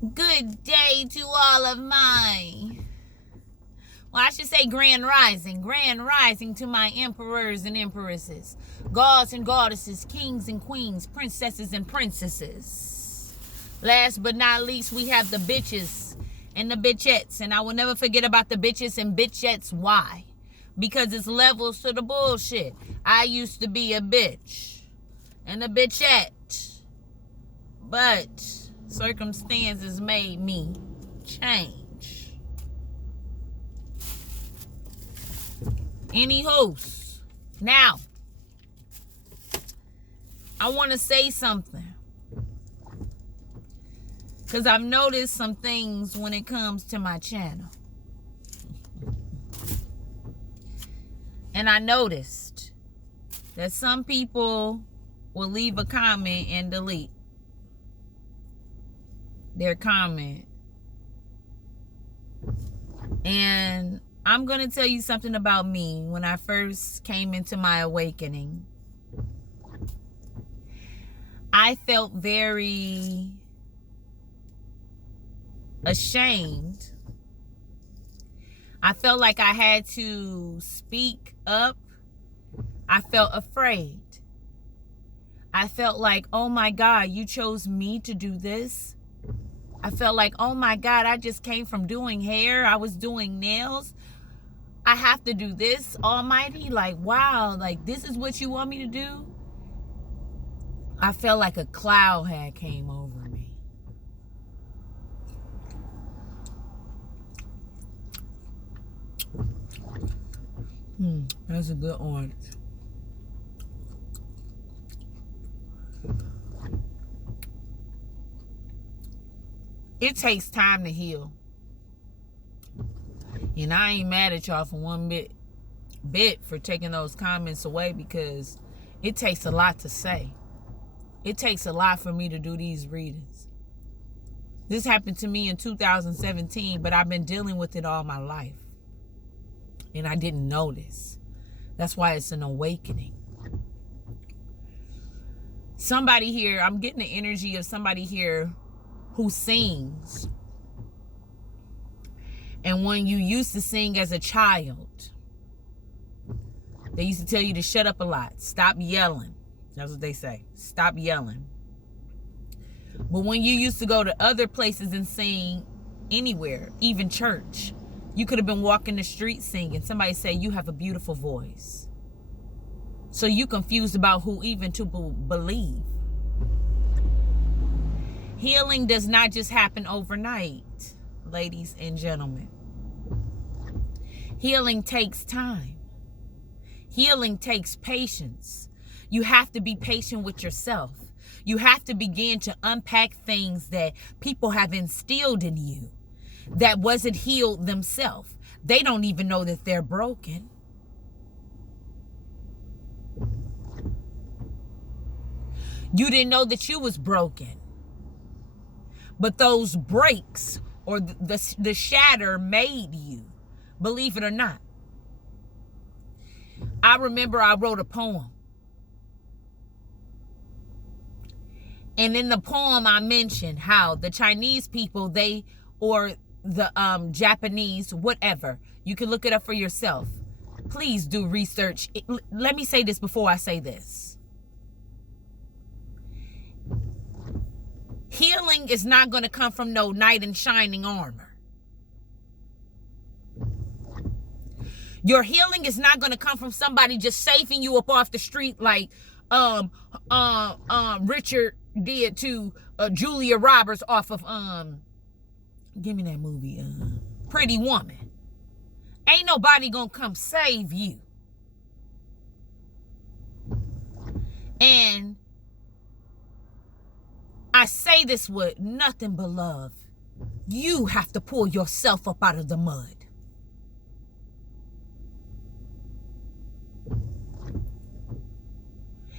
Good day to all of my, well, I should say grand rising to my emperors and empresses, gods and goddesses, kings and queens, princesses and princesses. Last but not least, we have the bitches and the bitchettes, and I will never forget about the bitches and bitchettes. Why? Because it's levels to the bullshit. I used to be a bitch and a bitchette, but circumstances made me change. Any host. Now, I want to say something, because I've noticed some things when it comes to my channel. And I noticed that some people will leave a comment and delete their comment. And I'm going to tell you something about me. When I first came into my awakening, I felt very ashamed. I felt like I had to speak up. I felt afraid. I felt like, oh my God, you chose me to do this? I felt like, oh my God, I just came from doing hair. I was doing nails. I have to do this, Almighty? Like, wow, like this is what you want me to do? I felt like a cloud had came over me. That's a good orange. It takes time to heal. And I ain't mad at y'all for one bit for taking those comments away, because it takes a lot to say. It takes a lot for me to do these readings. This happened to me in 2017, but I've been dealing with it all my life. And I didn't notice. That's why it's an awakening. Somebody here, I'm getting the energy of somebody here who sings. And when you used to sing as a child, they used to tell you to shut up a lot. Stop yelling. That's what they say. Stop yelling. But when you used to go to other places and sing anywhere, even church, you could have been walking the street singing. Somebody say you have a beautiful voice. So you confused about who even to believe. Healing does not just happen overnight, ladies and gentlemen. Healing takes time. Healing takes patience. You have to be patient with yourself. You have to begin to unpack things that people have instilled in you that wasn't healed themselves. They don't even know that they're broken. You didn't know that you was broken. But those breaks or the shatter made you, believe it or not. I remember I wrote a poem. And in the poem, I mentioned how the Chinese people, or the Japanese, whatever, you can look it up for yourself. Please do research. Let me say this before I say this. Healing is not going to come from no knight in shining armor. Your healing is not going to come from somebody just saving you up off the street like Richard did to Julia Roberts off of give me that movie, Pretty Woman. Ain't nobody gonna come save you. And I say this with nothing but love. You have to pull yourself up out of the mud.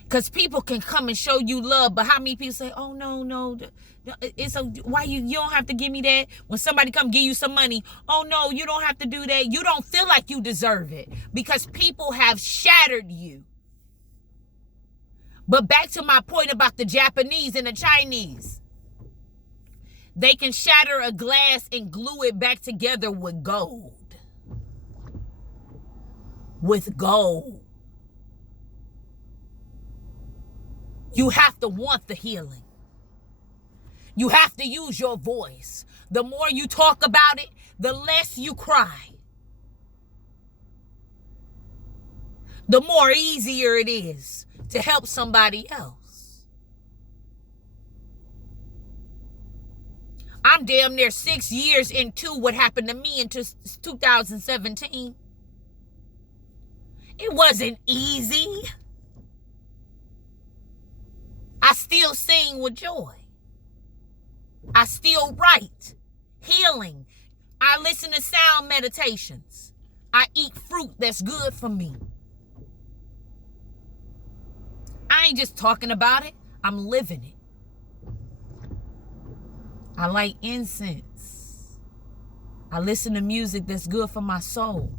Because people can come and show you love, but how many people say, oh, no, it's why you don't have to give me that? When somebody come give you some money, oh, no, you don't have to do that. You don't feel like you deserve it because people have shattered you. But back to my point about the Japanese and the Chinese. They can shatter a glass and glue it back together with gold. With gold. You have to want the healing. You have to use your voice. The more you talk about it, the less you cry. The more easier it is to help somebody else. I'm damn near 6 years into what happened to me in 2017. It wasn't easy. I still sing with joy. I still write. Healing. I listen to sound meditations. I eat fruit that's good for me. I ain't just talking about it. I'm living it. I light incense. I listen to music that's good for my soul.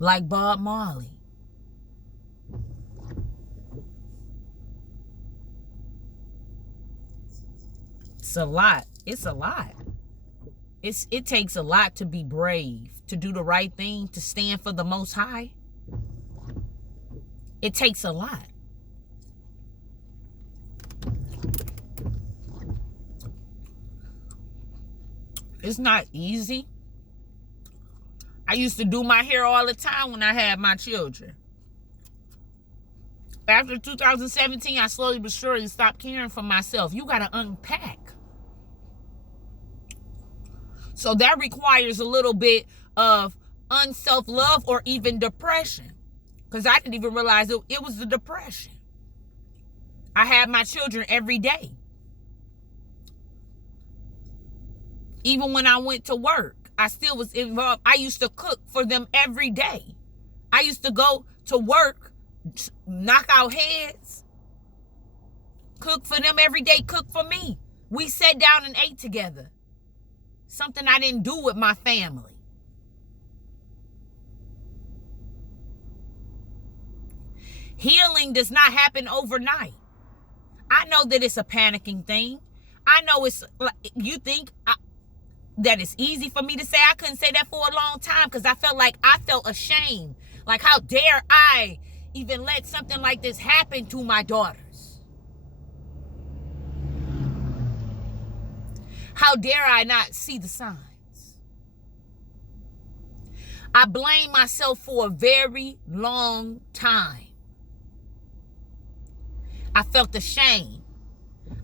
Like Bob Marley. It's a lot. It's a lot. It takes a lot to be brave, to do the right thing, to stand for the Most High. It takes a lot. It's not easy. I used to do my hair all the time when I had my children. After 2017, I slowly but surely stopped caring for myself. You got to unpack. So that requires a little bit of unself-love or even depression. Because I didn't even realize it was the depression. I had my children every day. Even when I went to work, I still was involved. I used to cook for them every day. I used to go to work, knock out heads, cook for them every day, cook for me. We sat down and ate together. Something I didn't do with my family. Healing does not happen overnight. I know that it's a panicking thing. I know it's like, you think that it's easy for me to say. I couldn't say that for a long time because I felt ashamed. Like, how dare I even let something like this happen to my daughters? How dare I not see the signs? I blame myself for a very long time. I felt ashamed.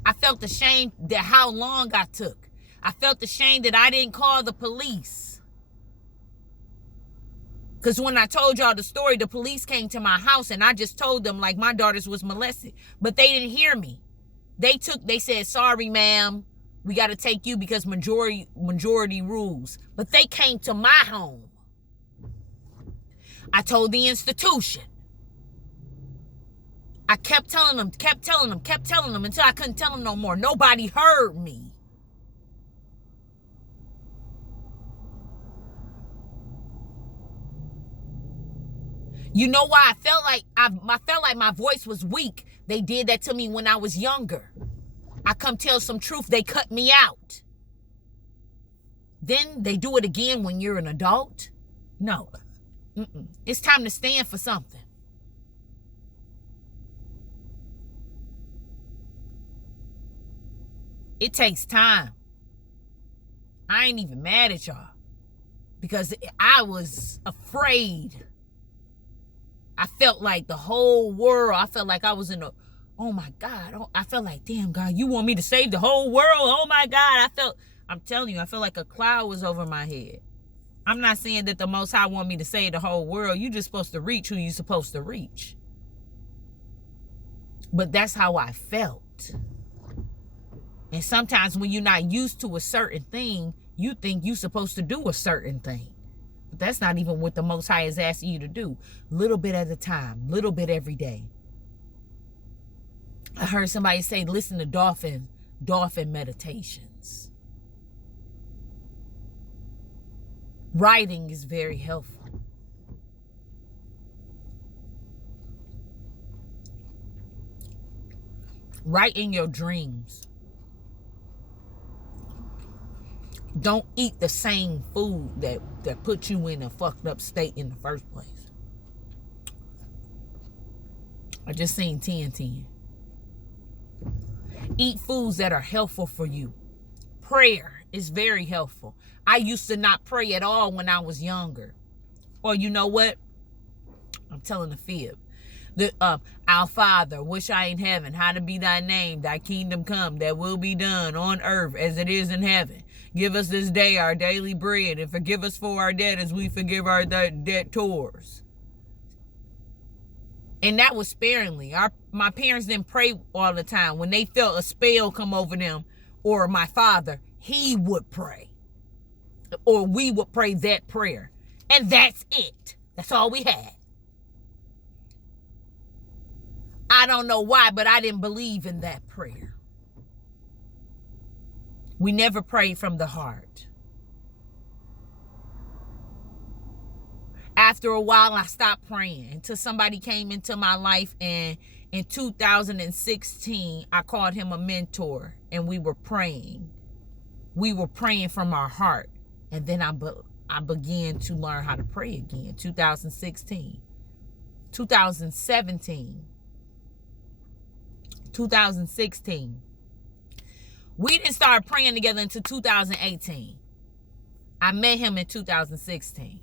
I felt ashamed that how long I took. I felt ashamed that I didn't call the police. Because when I told y'all the story, the police came to my house and I just told them like my daughters was molested. But they didn't hear me. They said, sorry, ma'am. We got to take you because majority rules. But they came to my home. I told the institution. I kept telling them until I couldn't tell them no more. Nobody heard me. You know why I felt like my voice was weak? They did that to me when I was younger. I come tell some truth, they cut me out. Then they do it again when you're an adult? No. It's time to stand for something. It takes time. I ain't even mad at y'all because I was afraid. I felt like the whole world, I felt like I was in a, oh my God. I felt like, damn, God, you want me to save the whole world? Oh my God. I'm telling you, I felt like a cloud was over my head. I'm not saying that the Most High want me to save the whole world. You're just supposed to reach who you're supposed to reach. But that's how I felt. And sometimes when you're not used to a certain thing, you think you're supposed to do a certain thing. But that's not even what the Most High is asking you to do. Little bit at a time, little bit every day. I heard somebody say, listen to dolphin meditations. Writing is very helpful. Right in your dreams. Don't eat the same food that put you in a fucked up state in the first place. I just seen 10:10. Eat foods that are helpful for you. Prayer is very helpful. I used to not pray at all when I was younger. Or you know what? I'm telling a fib. Our Father, which art in heaven, hallowed be thy name, thy kingdom come, that will be done on earth as it is in heaven. Give us this day our daily bread, and forgive us for our debt as we forgive our debtors. And that was sparingly. My parents didn't pray all the time. When they felt a spell come over them, or my father, he would pray. Or we would pray that prayer. And that's it. That's all we had. I don't know why, but I didn't believe in that prayer. We never prayed from the heart. After a while, I stopped praying until somebody came into my life, and in 2016, I called him a mentor, and we were praying. We were praying from our heart, and then I began to learn how to pray again. 2016, 2017, 2016. We didn't start praying together until 2018. I met him in 2016.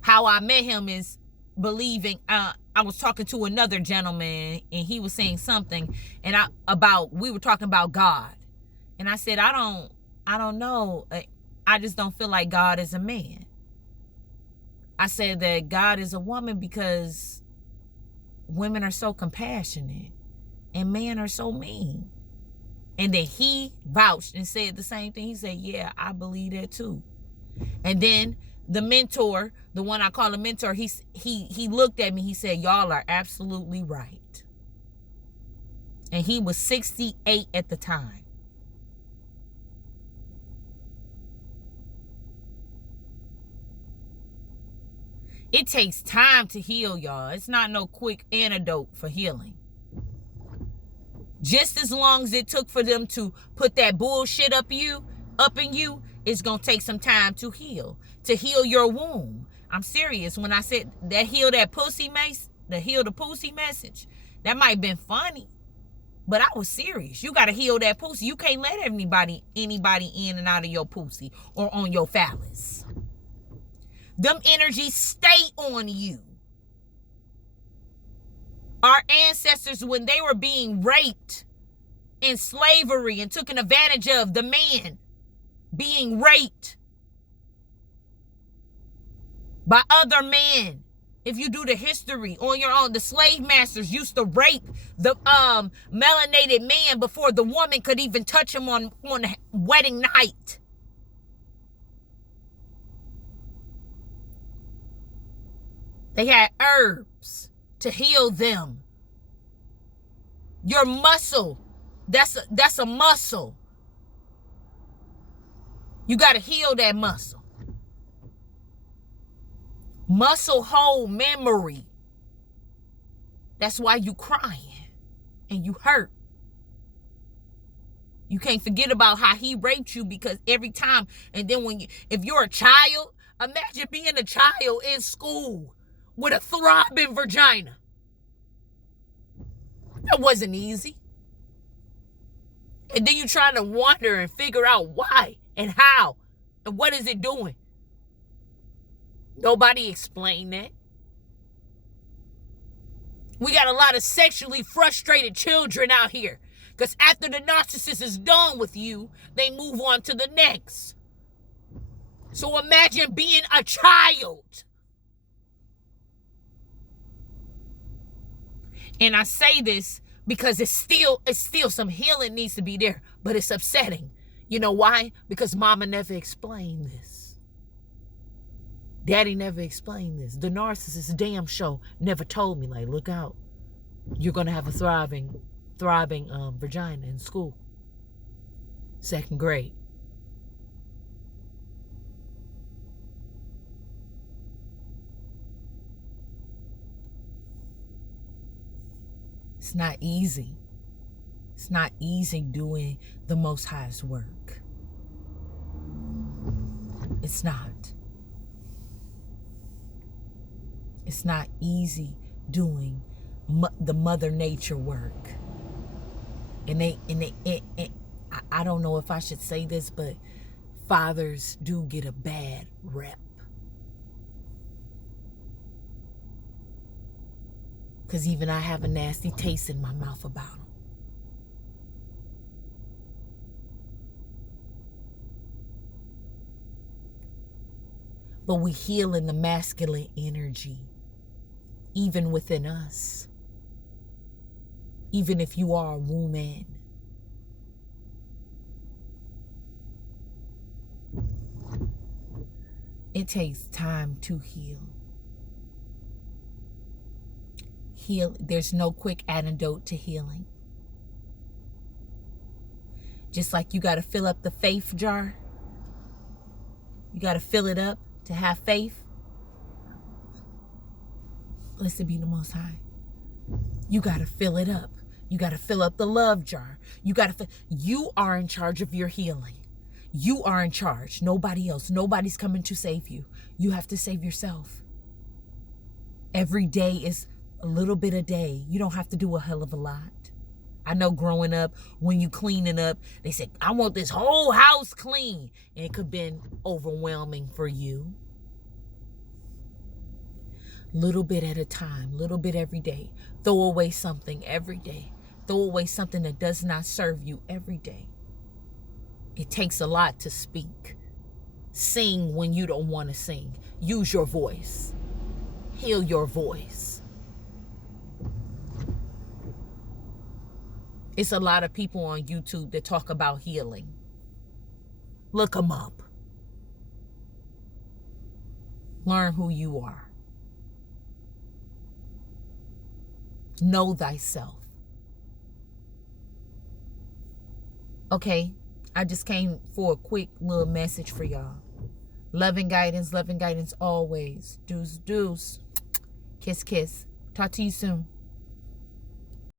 How I met him is believing. I was talking to another gentleman, and he was saying something, and we were talking about God, and I said, I don't know. I just don't feel like God is a man. I said that God is a woman because women are so compassionate and men are so mean. And then he vouched and said the same thing. He said, yeah, I believe that too. And then the mentor, the one I call a mentor, he looked at me. He said, y'all are absolutely right. And he was 68 at the time. It takes time to heal, y'all. It's not no quick antidote for healing. Just as long as it took for them to put that bullshit up in you, it's going to take some time to heal your womb. I'm serious. When I said that heal that pussy heal the pussy message, that might have been funny, but I was serious. You got to heal that pussy. You can't let anybody in and out of your pussy or on your phallus. Them energies stay on you. Our ancestors, when they were being raped in slavery and taken advantage of, the man being raped by other men. If you do the history on your own, the slave masters used to rape the melanated man before the woman could even touch him on the wedding night. They had herbs to heal them. Your muscle, that's a muscle. You got to heal that muscle. Muscle hold memory. That's why you crying and you hurt. You can't forget about how he raped you, because every time, and then if you're a child, imagine being a child in school with a throbbing vagina. That wasn't easy. And then you're trying to wonder and figure out why and how and what is it doing. Nobody explained that. We got a lot of sexually frustrated children out here, because after the narcissist is done with you, they move on to the next. So imagine being a child. And I say this because it's still some healing needs to be there, but it's upsetting. You know why? Because mama never explained this. Daddy never explained this. The narcissist damn show never told me, like, look out. You're going to have a thriving vagina in school. 2nd grade. It's not easy. It's not easy doing the Most High's work. It's not. It's not easy doing the Mother Nature work. And I don't know if I should say this, but fathers do get a bad rep. Because even I have a nasty taste in my mouth about them. But we heal in the masculine energy, even within us. Even if you are a woman. It takes time to heal. There's no quick antidote to healing. Just like you got to fill up the faith jar. You got to fill it up to have faith. Blessed be the Most High. You got to fill it up. You got to fill up the love jar. You are in charge of your healing. You are in charge. Nobody else. Nobody's coming to save you. You have to save yourself. Every day is a little bit a day. You don't have to do a hell of a lot. I know growing up, when you cleaning up, they said, I want this whole house clean. And it could have been overwhelming for you. Little bit at a time, little bit every day. Throw away something every day. Throw away something that does not serve you every day. It takes a lot to speak. Sing when you don't want to sing. Use your voice. Heal your voice. It's a lot of people on YouTube that talk about healing. Look them up. Learn who you are. Know thyself. Okay, I just came for a quick little message for y'all. Love and guidance always. Deuce, deuce. Kiss, kiss. Talk to you soon.